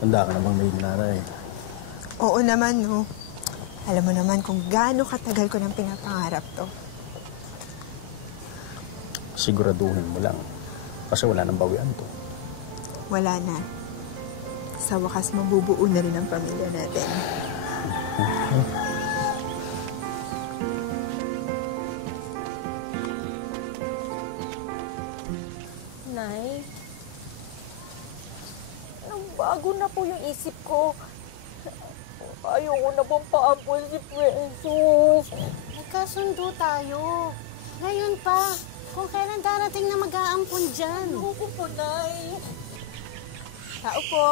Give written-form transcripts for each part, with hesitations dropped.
Handa ka na bang maging nanay? Oo naman, no. Alam mo naman kung gaano katagal ko nang pinapangarap to. Siguraduhin mo lang. Kasi wala nang bawian to. Wala na. Sa wakas, mabubuo na rin ang pamilya natin. Nay, bago na po yung isip ko. Ayoko na pong paampun si Precious. Nagkasundo tayo. Ngayon pa. Kung kailan darating na mag-aampon dyan. Ayoko po, Nay. Tao po.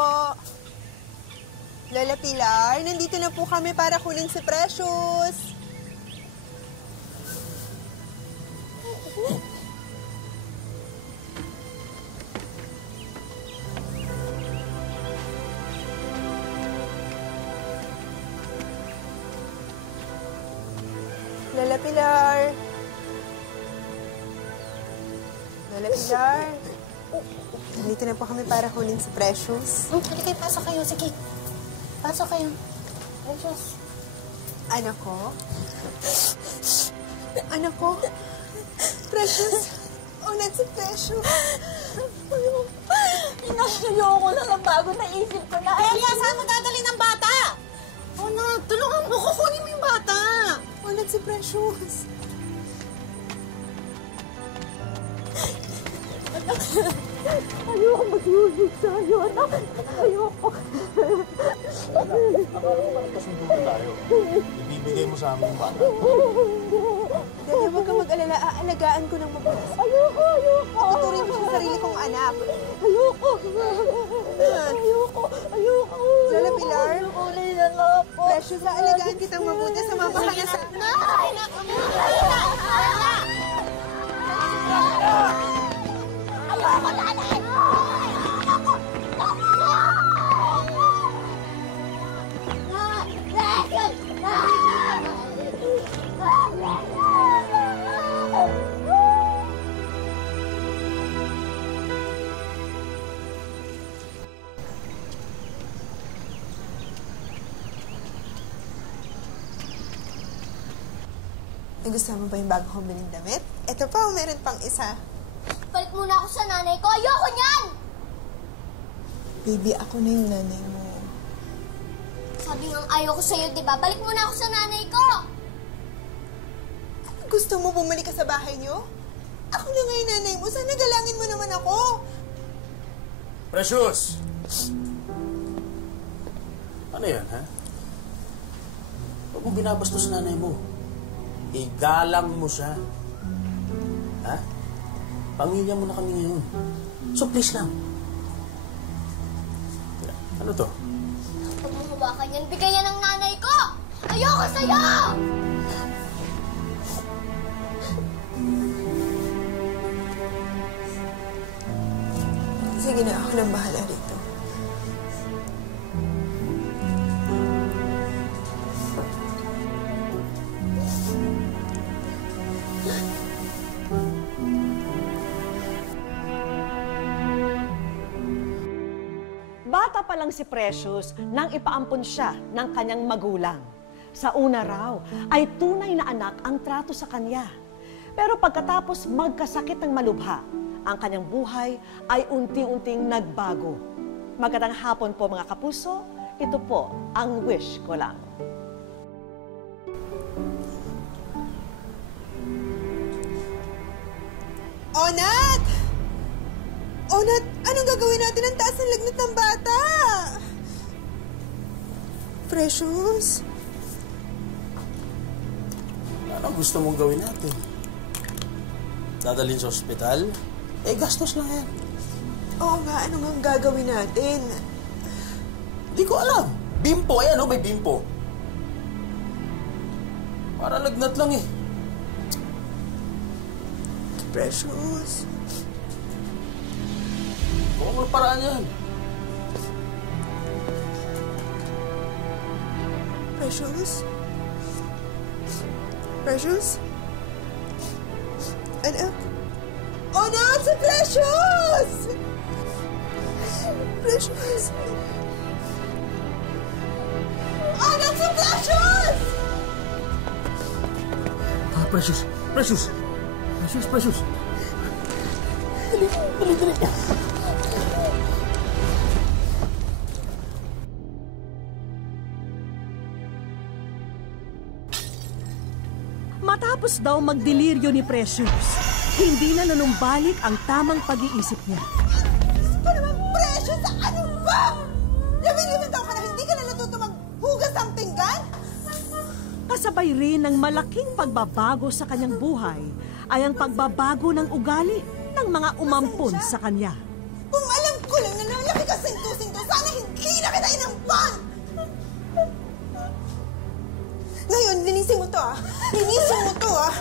Lola Pilar, nandito na po kami para kunin si Precious. Lola Pilar. Lola Pilar. Nandito na po kami para kunin si Precious. Halika, pasok kayo. Sige. Pasok kayo. Precious. Anak ko? Anak ko? Precious? Unat si Precious. Ayoko na lang bago naisip ko na. Elia, saan mo dadali ng bata? Oh, no. Tulungan mo. Kukunin mo yung bata. Unat si Precious. Ayoko mag-usig sa'yo, anak. Ayoko. Akala ko nagkasundo na tayo. Ibibigay mo sa amin yung bata. Dali, huwag kang mag-alala. Aalagaan ko ng mabuti. Ayoko. Tuturin ko sa sarili kong anak. Ayoko. Lola Pilar? Ayoko na po. Precious, aalagaan kitang mabuti. Sumama ka na sa... Ayoko, nanay! Gusto mo ba yung bago kong biling damit? Ito pa, meron pang isa. Balik muna ako sa nanay ko. Ayoko niyan! Baby, ako na yung nanay mo. Sabi nga ayoko sa'yo, di ba? Balik muna ako sa nanay ko! Gusto mo bumalik ka sa bahay niyo? Ako na nga yung nanay mo. Sana galangin mo naman ako. Precious! Ano yan, ha? Huwag mo binabastos sa nanay mo. Igalang mo siya. Ha? Pamilya mo na kami ngayon. So please lang. Ano to? Huwag mo hawakan yan. Bigay yan ng nanay ko! Ayoko sa'yo! Sige na, ako nang bahala rito. Bata pa lang si Precious nang ipaampon siya ng kanyang magulang. Sa una raw ay tunay na anak ang trato sa kanya. Pero pagkatapos magkasakit ng malubha, ang kanyang buhay ay unti-unting nagbago. Magandang hapon po mga kapuso, ito po ang wish ko lang. Onat! Onat, anong gagawin natin? Ang taas ng lagnat ng bata! Precious? Ano gusto mong gawin natin? Dadalhin sa ospital? Eh, gastos lang yan. Oo nga, ano nga gagawin natin? Hindi ko alam. Bimpo, ayan o, may bimpo. Para lagnat lang eh. Precious? Oo, may paraan yan. Precious? Precious? Anak? Oh no! Si Precious! Precious! Precious! Precious! Precious, Precious! Dali, dali, dali! Matapos daw magdeliryo ni Precious, hindi na nanumbalik ang tamang pag-iisip niya. Ito naman, Precious! Ano ba? Labing-limang taon ka na hindi ka na natuto maghugas ng pinggan? Kasabay rin ng malaking pagbabago sa kanyang buhay ay ang pagbabago ng ugali ng mga umampon sa kanya. Kung alam ko lang na nalaki ka sinto-sinto, sana hindi na kita inampon! Ngayon, linisin mo to, ah. Linisin mo to, ah.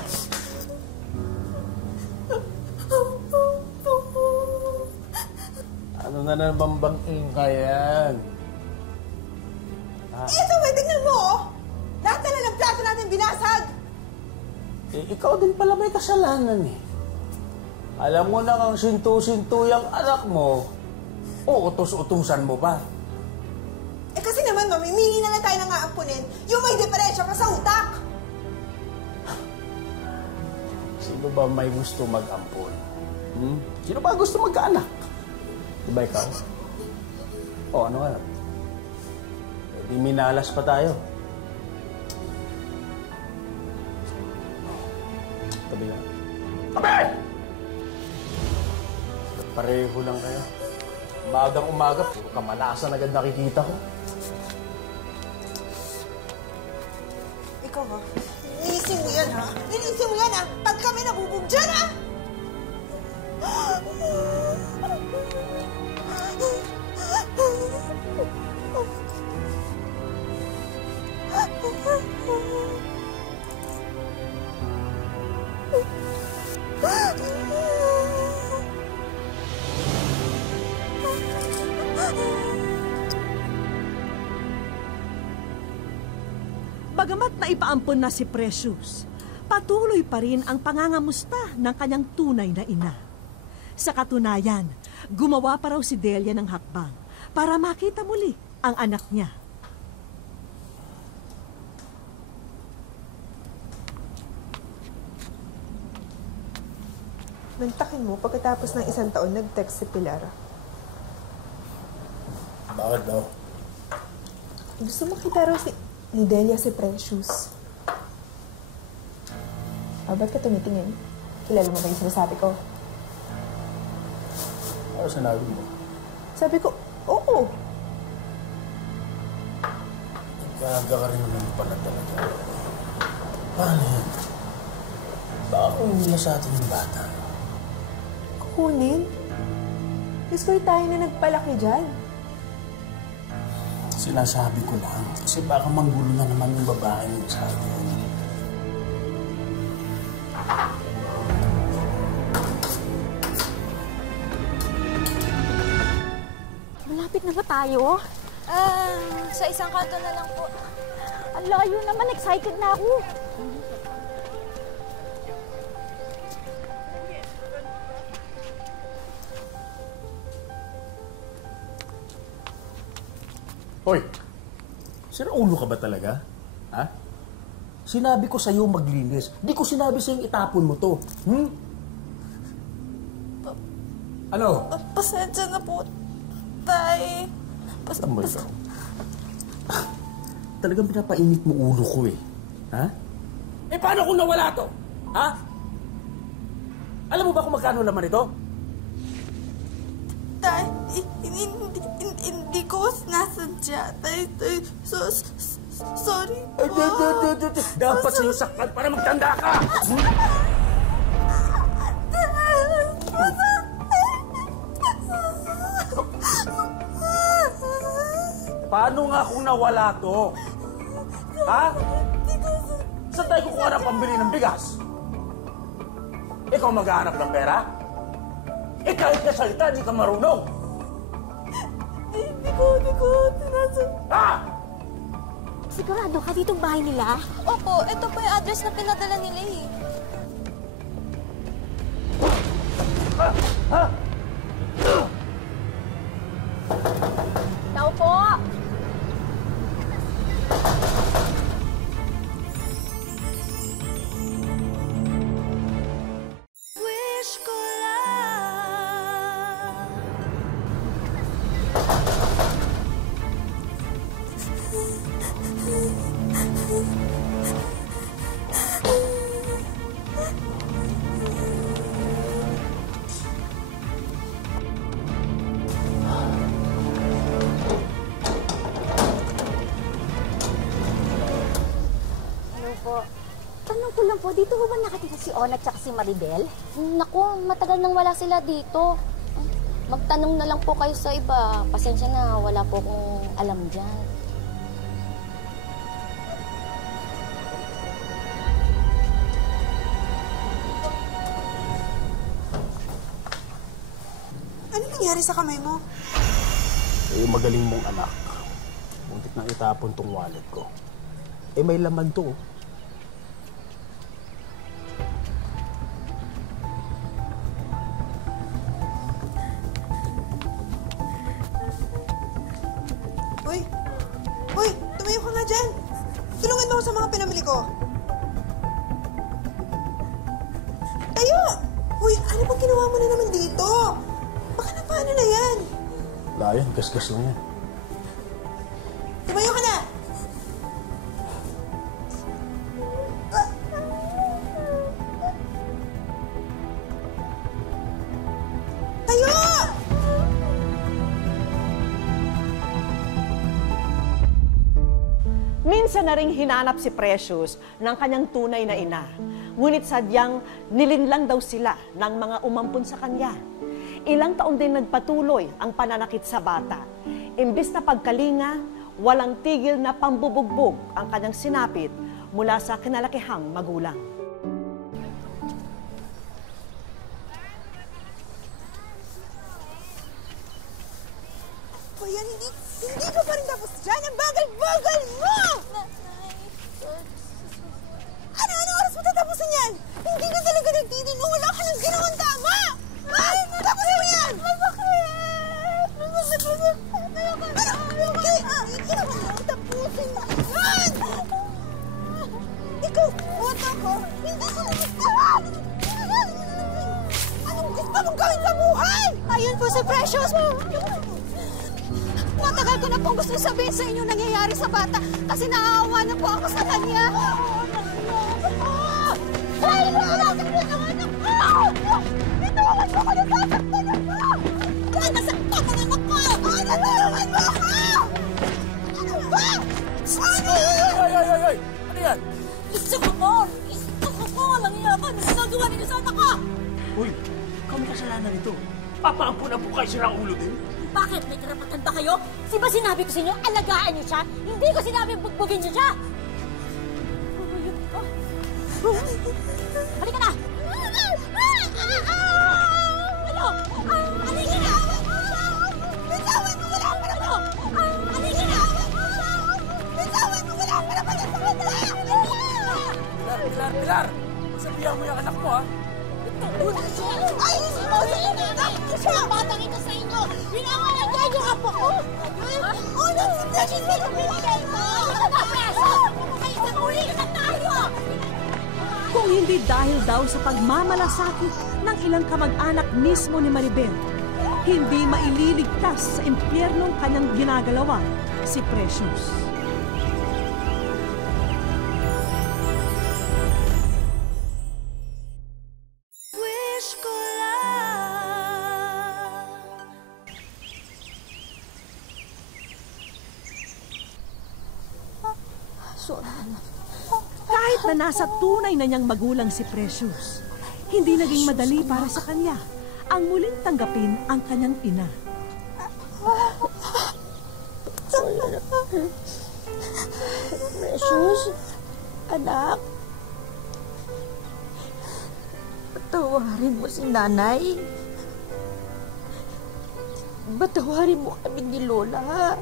Ano na naman bang ingkayan? Ito, tingnan mo, oh. Lahat na lang ng plato natin binasag. Eh, ikaw din pala may kasalanan eh. Alam mo na kang sintu-sintu yung anak mo, o utos-utusan mo pa. Eh kasi naman, mamimili na lang tayo ng aampunin yung may diferensya pa sa utak. Sino ba may gusto mag-ampon? Sino ba gusto magkaanak? Diba ikaw? O, ano nga? Di minalas pa tayo. Tabi na. Tabi! Pareho lang kayo. Umagang-umaga, puro kamalasan agad nakikita ko. Ikaw, ha? Linisin mo yan, ha? Linisin mo yan, ha? Pag kami nabubog dyan, ha? Bagamat naipaampon na si Precious, patuloy pa rin ang pangangamusta ng kanyang tunay na ina. Sa katunayan, gumawa pa raw si Delia ng hakbang para makita muli ang anak niya. Nantakin mo, pagkatapos ng 1 taon, nag-text si Pilar. Bakit daw? Gusto makita raw ni Delia si Precious. Ba't ka tumitingin? Kilala mo ba yung sinasabi ko? Ano sinabi mo? Sabi ko, oo. Nagkalaga ka rin naman pala talaga. Paano yan? Baka kung nila sa atin yung bata. Kukunin? Gusto tayo na nagpalaki dyan. Sinasabi ko lang. Kasi baka manggulo na naman yung babae mo sa atin. Malapit na ba tayo? Sa isang kanto na lang po. Ang layo naman, excited na ako. Hoy! Sira ulo ka ba talaga? Ha? Sinabi ko sa'yo maglinis. Di ko sinabi sa'yo itapon mo to. Ano? Pasensya na po, tay. Basta mo ikaw. Talagang pinapainit mo ulo ko eh. Ha? Eh paano kung nawala to? Ha? Alam mo ba kung magkano laman ito? Tay, hindi ko nasadya. Tay, sorry po. Dapat sa'yo saktan para magtanda ka! Paano nga kung nawala to? Ha? Saan tayo kukuha ng pambili ng bigas? Ikaw maghahanap ng pera? Eh kahit kasalita, di ka marunong. Hindi ko tinasadya. Ha? Sigurado ka ditong bahay nila? Opo, ito po yung address na pinadala nila eh. Tao po! po, dito ho ba nakatira si Ona at si Maribel? Naku, matagal nang wala sila dito. Magtanong na lang po kayo sa iba. Pasensya na, wala po akong alam dyan. Ano nangyari sa kamay mo? Eh, magaling mong anak. Muntik nang itapon tong wallet ko. Eh, may laman to. Uy! Uy! Tumayo ka nga dyan! Tulungan mo ako sa mga pinamili ko. Tayo! Uy, ano bang ginawa mo na naman dito? Baka na paano na yan? Wala yan, gas-gas lang yan. Tumayo ka na! Tayo! Minsan na ring hinanap si Precious ng kanyang tunay na ina. Ngunit sadyang nilinlang daw sila ng mga umampun sa kanya. Ilang taon din nagpatuloy ang pananakit sa bata. Imbis na pagkalinga, walang tigil na pambubugbog ang kanyang sinapit mula sa kinalakihang magulang. Kuya, hindi ka pa rin tapos dyan. Ang bagal-bagal mo! Ano oras mo tatapusin yan? Hindi ka talaga nagtitino. Wala ka nang ginawang tama! Tapusin mo yan! Bakit? Hindi ka naman tapusin mo yan! Ikaw, boto ko, hindi ko naman. Anong gusto mong gawin sa buhay? Ayun po si Precious. Matagal ko na pong gusto sabihin sa inyo nangyayari sa bata kasi naaawa na po ako sa kanya. Ay, nasasaktan ang anak ko! Itawagan mo ko na sasaktan ako! Nasasaktan ang anak ko! Natulungan mo ako! Ano ba? Ay! Ano yan? Gusto ko langyakan ang ginagawa ninyo sa anak ko! Uy, kami kasalanan nito. Papaampun na po kayo sirang ulo din. Bakit? May karapatan ba kayo? Di ba sinabi ko sa inyo, alagaan niyo siya? Hindi ko sinabi bugbugin niyo siya! Halika na! Ano? Halika na! Bitawan mo! Wala ka naman! Halika na! Bitawan mo! Wala ka naman! Pilar! Sabihan mo yung anak mo, ha? Ay! Inanak ko siya! Batang ito sa inyo! Pinangalan yung apo ko! Una, si Precious ka na pinagay mo! Precious! Kayo sa uli na tayo! Kung hindi dahil daw sa pagmamalasakit ng ilang kamag-anak mismo ni Maribel, hindi maililigtas sa impyernong kanyang ginagalawan si Precious. Kahit na nasa tunay na niyang magulang si Precious, hindi naging madali para sa kanya ang muling tanggapin ang kanyang ina. Precious, anak. Patawarin mo si nanay. Patawarin mo kami ni Lola.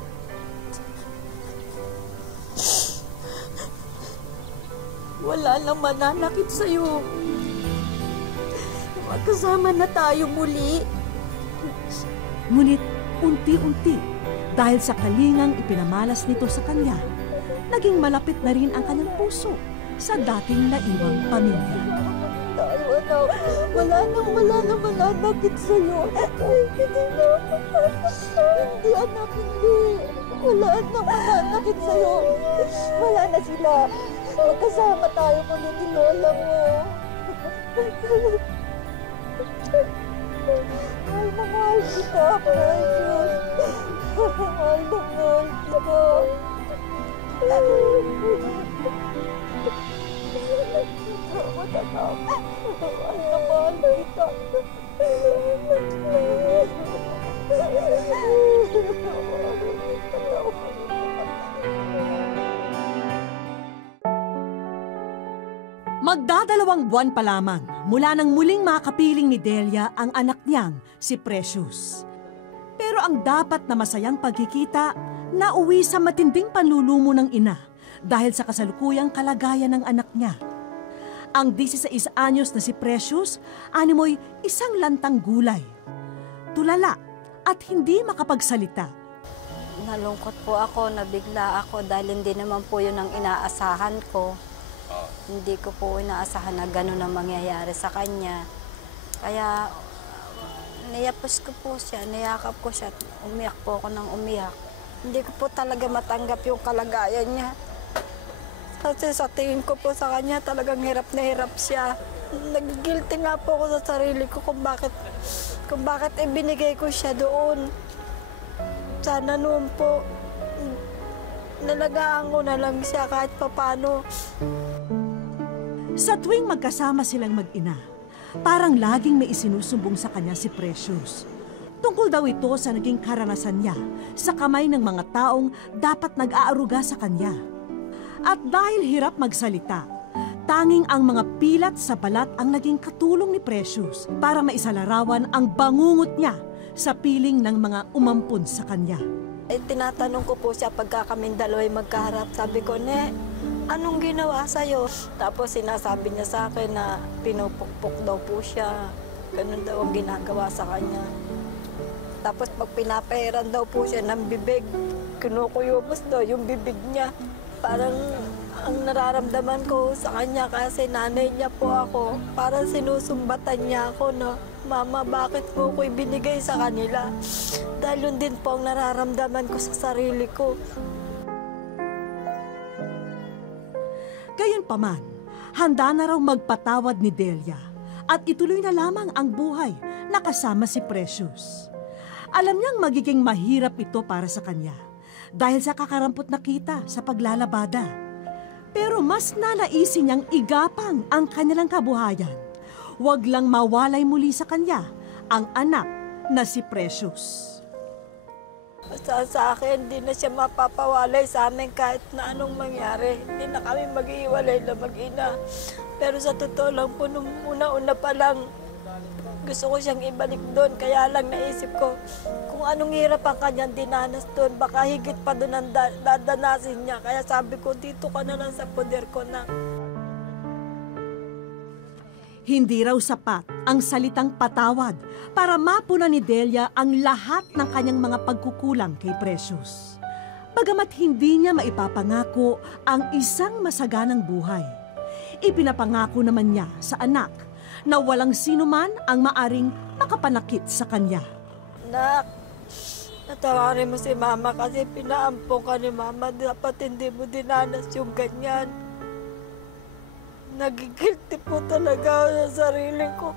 Wala nang mananakit sa'yo. Magkasama na tayo muli. Ngunit unti-unti, dahil sa kalingang ipinamalas nito sa kanya, naging malapit na rin ang kanyang puso sa dating naiwang pamilya. Tayo, anak. Wala nang mananakit sa'yo. Hindi, anak, hindi. Wala nang mananakit sa'yo. Wala na sila. Magkasama tayo muli ni Lola mo. Mahal na mahal kita, Precious. Mahal na mahal kita. Magdadalawang buwan pa lamang mula nang muling makapiling ni Delia ang anak niyang si Precious. Pero ang dapat na masayang pagkikita, nauwi sa matinding panlulumo ng ina dahil sa kasalukuyang kalagayan ng anak niya. Ang 16 anyos na si Precious, animoy isang lantang gulay. Tulala at hindi makapagsalita. Nalungkot po ako, nabigla ako dahil hindi naman po yun ang inaasahan ko. Hindi ko po inaasahan na gano'n ang mangyayari sa kanya. Kaya niyapos ko po siya, niyakap ko siya, umiyak po ako ng umiyak. Hindi ko po talaga matanggap yung kalagayan niya. Kasi sa tingin ko po sa kanya, talagang hirap na hirap siya. Nag-guilty nga po ako sa sarili ko kung bakit ibinigay ko siya doon. Sana noon po, nalagaan ko na lang siya kahit papano. Sa tuwing magkasama silang mag-ina, parang laging may isinusumbong sa kanya si Precious. Tungkol daw ito sa naging karanasan niya sa kamay ng mga taong dapat nag-aaruga sa kanya. At dahil hirap magsalita, tanging ang mga pilat sa balat ang naging katulong ni Precious para maisalarawan ang bangungot niya sa piling ng mga umampun sa kanya. Tinatanong ko po siya pagka kaming dalawa'y magkaharap. Sabi ko, "Ne, anong ginawa sa'yo?" Tapos sinasabi niya sa akin na pinupukpok daw po siya. Ganun daw ang ginagawa sa kanya. Tapos pag pinapahiran daw po siya ng bibig, kinukuyubos daw yung bibig niya. Parang ang nararamdaman ko sa kanya kasi nanay niya po ako. Parang sinusumbatan niya ako na, "Mama, bakit mo ko ibinigay sa kanila?" Dahil yun din po ang nararamdaman ko sa sarili ko. Gayunpaman, handa na raw magpatawad ni Delia at ituloy na lamang ang buhay na kasama si Precious. Alam niyang magiging mahirap ito para sa kanya dahil sa kakarampot na kita sa paglalabada. Pero mas nanaisin niyang igapang ang kanilang kabuhayan. Huwag lang mawalay muli sa kanya ang anak na si Precious. Basta sa akin, hindi na siya mapapawalay sa amin kahit na anong mangyari. Hindi na kami mag-iwalay na mag-ina. Pero sa totoo lang po, nung una-una pa lang, gusto ko siyang ibalik doon. Kaya lang naisip ko, kung anong hirap ang kanyang dinanas doon, baka higit pa doon ang dadanasin niya. Kaya sabi ko, dito ka na lang sa poder ko na. Hindi raw sapat ang salitang patawad para mapuna ni Delia ang lahat ng kanyang mga pagkukulang kay Precious. Bagamat hindi niya maipapangako ang isang masaganang buhay, ipinapangako naman niya sa anak na walang sinuman ang maaring makapanakit sa kanya. Nak, natawarin mo si Mama kasi pinaampong ka ni Mama. Dapat hindi mo dinanas yung ganyan. Nagigilty po talaga ako sa sarili ko.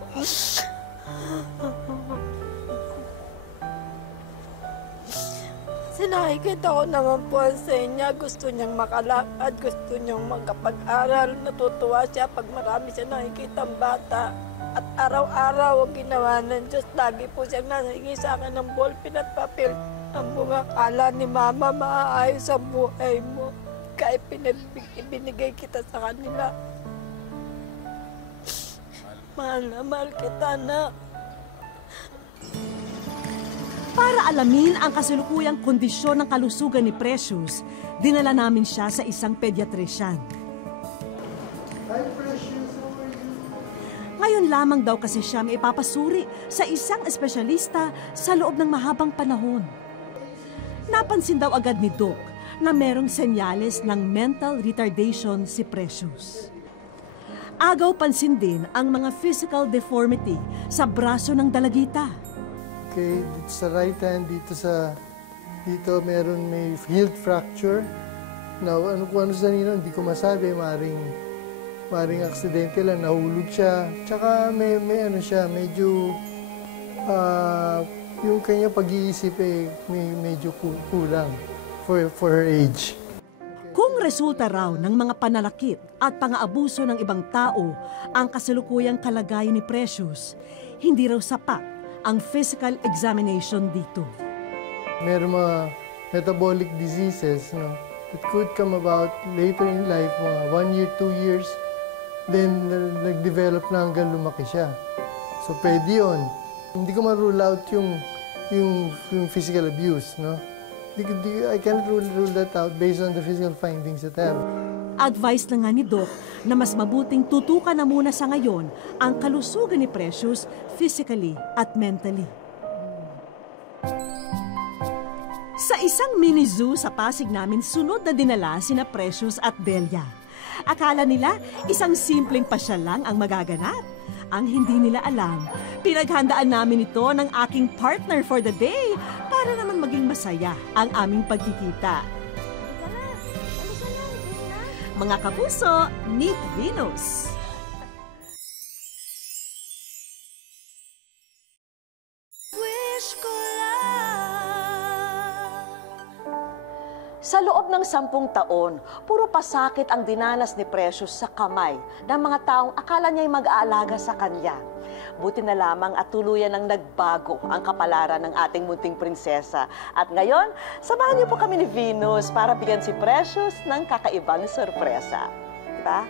Kasi nakikita ko naman po sa inyo, gusto niyang makalakad, gusto niyang magkapag-aral. Natutuwa siya pag marami siya nakikitang bata. At araw-araw ang ginawa ng Diyos. Lagi po siyang nahingi sa akin ng ballpen at papel. Ang mga akala ni Mama, maaayos ang buhay mo. Kaya ibinigay kita sa kanila. Mahal na mahal kita, anak. Para alamin ang kasalukuyang kondisyon ng kalusugan ni Precious, dinala namin siya sa isang pediatrician. Hi, Precious. How are you? Ngayon lamang daw kasi siya may ipapasuri sa isang espesyalista sa loob ng mahabang panahon. Napansin daw agad ni Doc na merong senyales ng mental retardation si Precious. Agaw pansin din ang mga physical deformity sa braso ng dalagita. Okay, dito sa right hand, dito may heel fracture. Now, kung ano sa nino, hindi ko masabi, maring aksidente lang, nahulog siya. Tsaka may medyo, yung kanya pag-iisip medyo kulang for her age. Kung Kung resulta raw ng mga panalakit at pang-aabuso ng ibang tao ang kasalukuyang kalagayan ni Precious, hindi raw sapat ang physical examination dito. Meron mga metabolic diseases, no, that could come about later in life, mga 1 year, 2 years, then nag-develop na hanggang lumaki siya. So pwede yun. Hindi ko ma-rule out yung physical abuse, no? I can't rule that out based on the physical findings that I have. Advice na nga ni Doc na mas mabuting tutukan na muna sa ngayon ang kalusugan ni Precious physically at mentally. Sa isang mini zoo sa Pasig namin, sunod na dinala sina Precious at Delia. Akala nila isang simpleng pasyal lang ang magaganap. Ang hindi nila alam, pinaghandaan namin ito ng aking partner for the day para naman maging masaya ang aming pagkikita. Mga kapuso, meet Venus! Sa loob ng 10 taon, puro pasakit ang dinanas ni Precious sa kamay ng mga taong akala niya'y mag-aalaga sa kanya. Buti na lamang at tuluyan ang nagbago ang kapalaran ng ating munting prinsesa. At ngayon, samahan niyo po kami ni Venus para bigyan si Precious ng kakaibang sorpresa. Diba?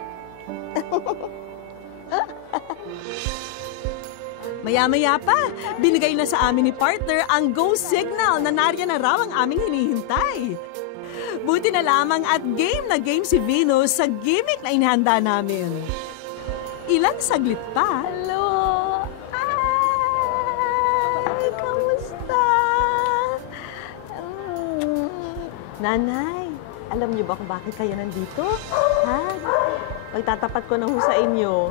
Maya-maya pa, binigay na sa amin ni partner ang go signal na nariyan na raw ang aming hinihintay. Buti na lamang at game na game si Venus sa gimmick na inihanda namin. Ilang saglit pa. Hello! Ay, kamusta? Nanay, alam niyo ba kung bakit kayo nandito? Ha? Pagtatapat ko na ho sa inyo,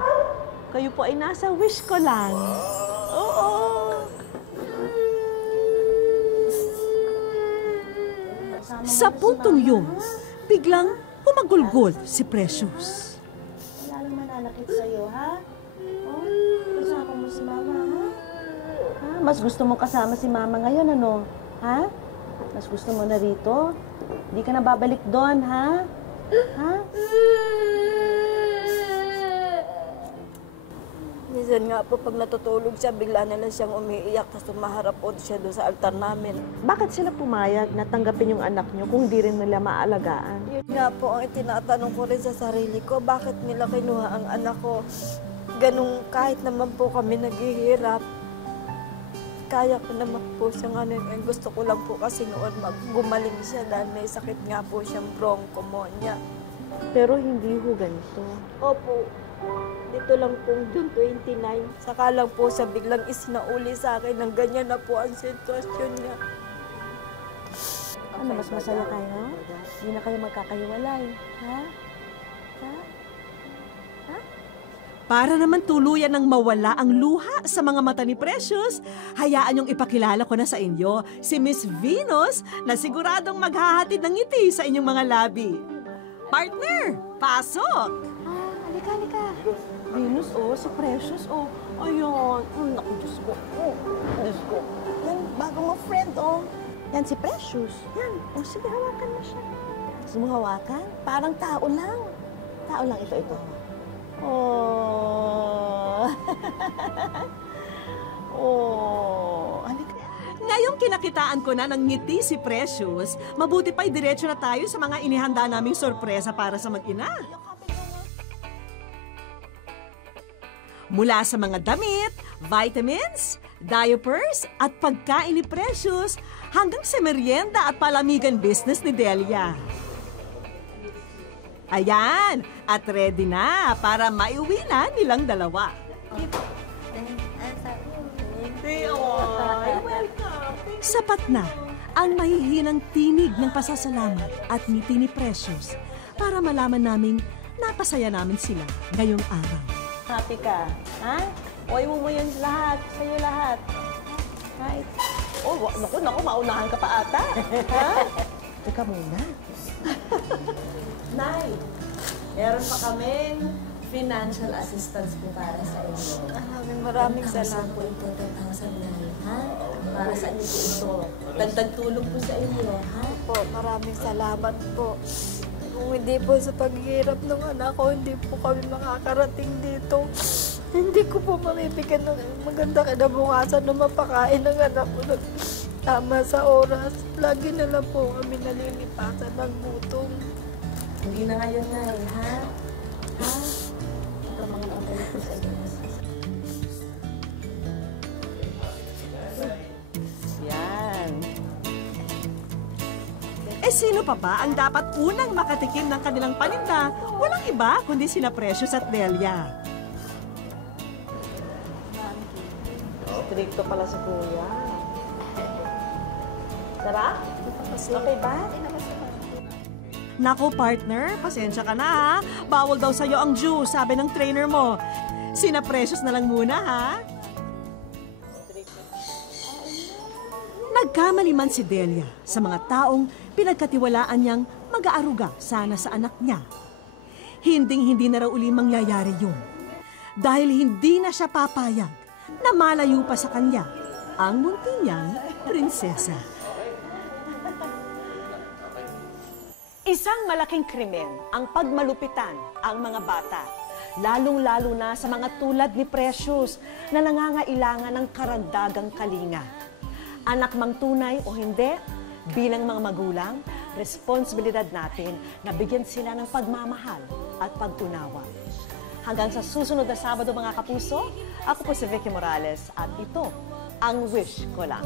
kayo po ay nasa wish ko lang. Oo. Sa puntong yun, biglang humagulgol si Precious. Wala lang mananakit sa'yo, ha? Oh, kasama mo si Mama, ha? Ha? Mas gusto mo kasama si Mama ngayon, ano? Ha? Mas gusto mo na rito? Hindi ka na babalik doon, ha? Ha? Minsan nga po, pag natutulog siya, bigla na lang siyang umiiyak, tapos tumaharap po siya doon sa altar namin. Bakit sila pumayag na tanggapin yung anak niyo kung di rin nila maalagaan? Yun nga po ang itinatanong ko rin sa sarili ko, bakit nila kinuha ang anak ko? Ganun, kahit naman po kami naghihirap, kaya ko naman po siya ngayon. Gusto ko lang po kasi noon gumaling siya dahil may sakit nga po siyang bronchopneumonia. Pero hindi ho ganito. Opo. Dito lang po June 29. Saka lang po siya biglang isinauli sa akin ng ganyan na po ang sitwasyon niya. Ano, mas masaya kayo? Hindi na kayo magkakahiwalay, ha? Ha? Ha? Para naman tuluyan ng mawala ang luha sa mga mata ni Precious, hayaan niyong ipakilala ko na sa inyo si Miss Venus na siguradong maghahatid ng ngiti sa inyong mga labi. Partner, pasok! Halika. Venus, oh, si Precious, oh. Ayun. Naku, Diyos ko. Oh, Diyos ko. Yan, bago mo friend, oh. Yan, si Precious. Yan. Oh, sige, hawakan mo siya. Gusto mo hawakan? Parang tao lang. Tao lang ito. Oh. Oh. Halika. Ngayong kinakitaan ko na ng ngiti si Precious, mabuti pa'y diretso na tayo sa mga inihanda naming sorpresa para sa mag-ina. Mula sa mga damit, vitamins, diapers, at pagkain ni Precious, hanggang sa merienda at palamigan business ni Delia. Ayan, at ready na para maiuwi na nilang dalawa. Sapat na ang mahihinang tinig ng pasasalamat at ngiti ni Precious para malaman naming napasaya namin sila ngayong araw. Happy ka, ha? Uy mo yun lahat, sa'yo lahat. Right? Oh, naku, maunahan ka pa ata. Ha? Teka muna. Nay, meron pa kaming financial assistance po para sa inyo. Maraming salamat. Po ito, 10,000 na, ha? Para sa inyo po ito. Dagdag tulong po sa inyo, ha? Po, maraming salamat po. Kung hindi po sa paghihirap ng anak ko, hindi po kami makakarating dito. Hindi ko po mamibigyan ng maganda kinabukasan na mapakain ng anak ko ng tama sa oras. Lagi na lang po kami nalilipasan ng gutom. Hindi na ngayon na ha? Ha? Ito mga pagkalit ko sa inyo. Yan. Sino pa ba ang dapat unang makatikim ng kanilang paninda? Walang iba kundi sina Precious at Delia. Stricto pala si Kuya. Sarap? Okay ba? Nako partner, pasensya ka na ha. Bawal daw sa'yo ang juice, sabi ng trainer mo. Sina Precious na lang muna ha. Nagkamali man si Delia sa mga taong pinagkatiwalaan niyang mag-aaruga sana sa anak niya. Hinding-hindi na raw uli mangyayari yun. Dahil hindi na siya papayag na malayo pa sa kanya ang munti niyang prinsesa. Isang malaking krimen ang pagmalupitan ang mga bata, lalong-lalo na sa mga tulad ni Precious na nangangailangan ng karagdagang kalinga. Anak mang tunay o hindi, bilang mga magulang, responsibilidad natin na bigyan sila ng pagmamahal at pag-unawa. Hanggang sa susunod na Sabado mga kapuso, ako po si Vicky Morales at ito ang Wish Ko Lang.